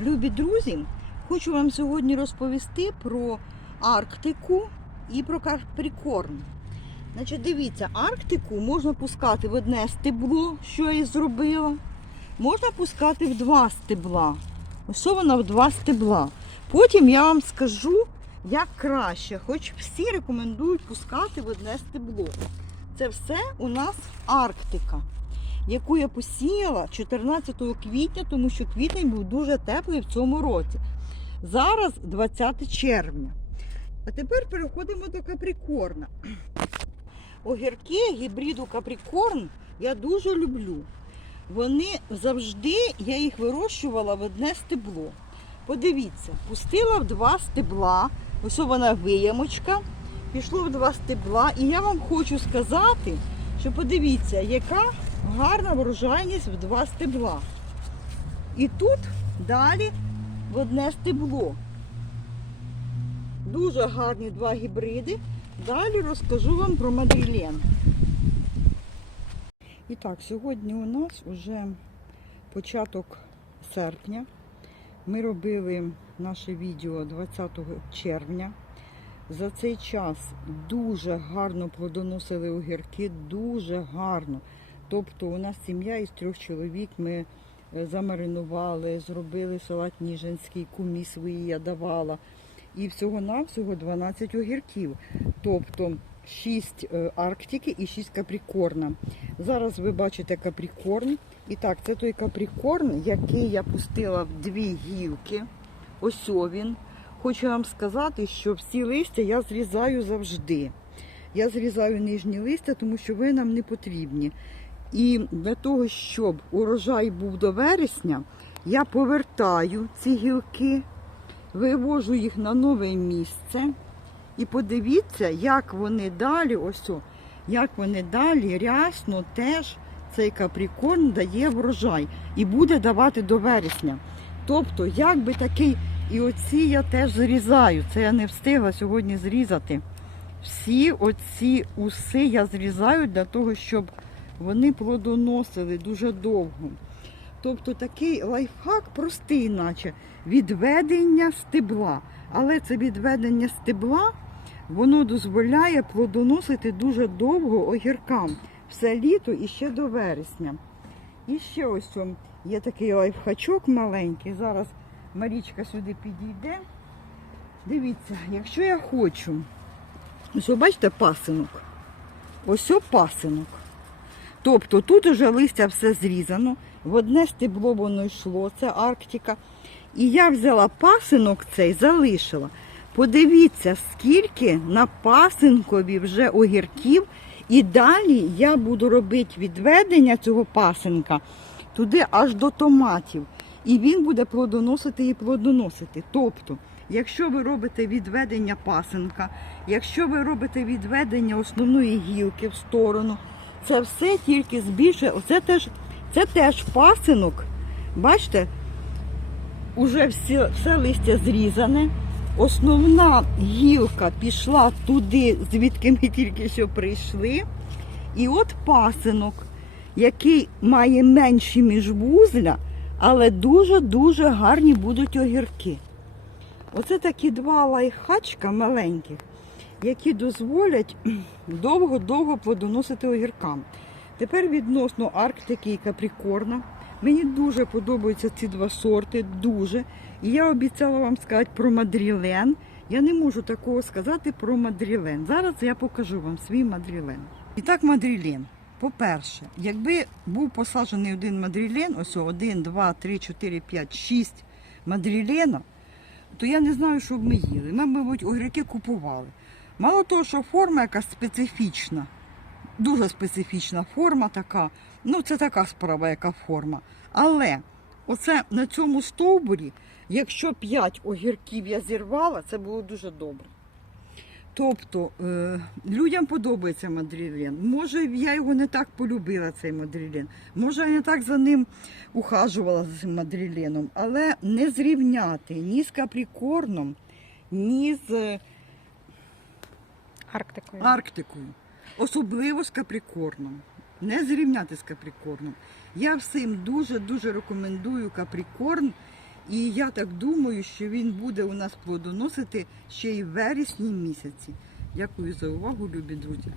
Любі друзі, хочу вам сьогодні розповісти про Арктику і про Каприкорн. Значить, дивіться, Арктику можна пускати в одне стебло, що я і зробила. Можна пускати в два стебла. Ось вона в два стебла. Потім я вам скажу, як краще, хоч всі рекомендують пускати в одне стебло. Це все у нас Арктика яку я посіяла 14 квітня, тому що квітень був дуже теплий в цьому році. Зараз 20 червня. А тепер переходимо до каприкорна. Огірки гібриду каприкорн я дуже люблю. Вони завжди, я їх вирощувала в одне стебло. Подивіться, пустила в два стебла, ось вона виямочка, пішло в два стебла. І я вам хочу сказати, що подивіться, яка гарна врожайність в два стебла. І тут далі в одне стебло. Дуже гарні два гібриди. Далі розкажу вам про мадрілен. І так, сьогодні у нас вже початок серпня. Ми робили наше відео 20 червня. За цей час дуже гарно плодоносили огірки, дуже гарно. Тобто у нас сім'я із трьох чоловік. Ми е, замаринували, зробили салат ніжинський, кумі свої я давала. І всього-навсього 12 огірків. Тобто 6 Арктики і 6 каприкорна. Зараз ви бачите каприкорн. І так, це той каприкорн, який я пустила в дві гілки. Ось він. Хочу вам сказати, що всі листя я зрізаю завжди. Я зрізаю нижні листя, тому що ви нам не потрібні. І для того, щоб урожай був до вересня, я повертаю ці гілки, вивожу їх на нове місце. І подивіться, як вони далі, ось, як вони далі рясно теж цей каприкорн дає врожай і буде давати до вересня. Тобто, як би такий, і оці я теж зрізаю. Це я не встигла сьогодні зрізати. Всі оці уси я зрізаю для того, щоб вони плодоносили дуже довго. Тобто такий лайфхак простий, наче відведення стебла. Але це відведення стебла воно дозволяє плодоносити дуже довго огіркам все літо і ще до вересня. І ще ось є такий лайфхачок маленький. Зараз Марічка сюди підійде. Дивіться, якщо я хочу, ось бачите пасинок. Ось пасинок. Тобто тут уже листя все зрізано, в одне стебло воно йшло, це Арктика. І я взяла пасинок цей, залишила. Подивіться, скільки на пасинкові вже огірків. І далі я буду робити відведення цього пасинка туди аж до томатів. І він буде плодоносити і плодоносити. Тобто, якщо ви робите відведення пасинка, якщо ви робите відведення основної гілки в сторону, це все тільки збільшує. Оце теж, це теж пасинок. Бачите, уже всі, все листя зрізане. Основна гілка пішла туди, звідки ми тільки що прийшли. І от пасинок, який має менші міжвузля, але дуже-дуже гарні будуть огірки. Оце такі два лайфхачка маленьких, які дозволять довго-довго плодоносити огіркам. Тепер відносно Арктики і Каприкорна. Мені дуже подобаються ці два сорти, дуже. І я обіцяла вам сказати про мадрілен. Я не можу такого сказати про мадрілен. Зараз я покажу вам свій мадрілен. І так, мадрілен. По-перше, якби був посаджений один мадрілен, ось один, два, три, чотири, п'ять, шість мадрілена, то я не знаю, що б ми їли. Ми, мабуть, огірки купували. Мало того, що форма якась специфічна, дуже специфічна форма така. Ну, це така справа, яка форма. Але оце на цьому стовбурі, якщо 5 огірків я зірвала, це було дуже добре. Тобто е, людям подобається мадрілен. Може, я його не так полюбила, цей мадрілен. Може, я не так за ним ухажувала за цим мадриленом, але не зрівняти ні з каприкорном, ні з е, Арктикою. Арктикою. Особливо з каприкорном. Не зрівняти з каприкорном. Я всім дуже-дуже рекомендую каприкорн І я так думаю, що він буде у нас плодоносити ще й в вересні місяці. Дякую за увагу, любі друзі.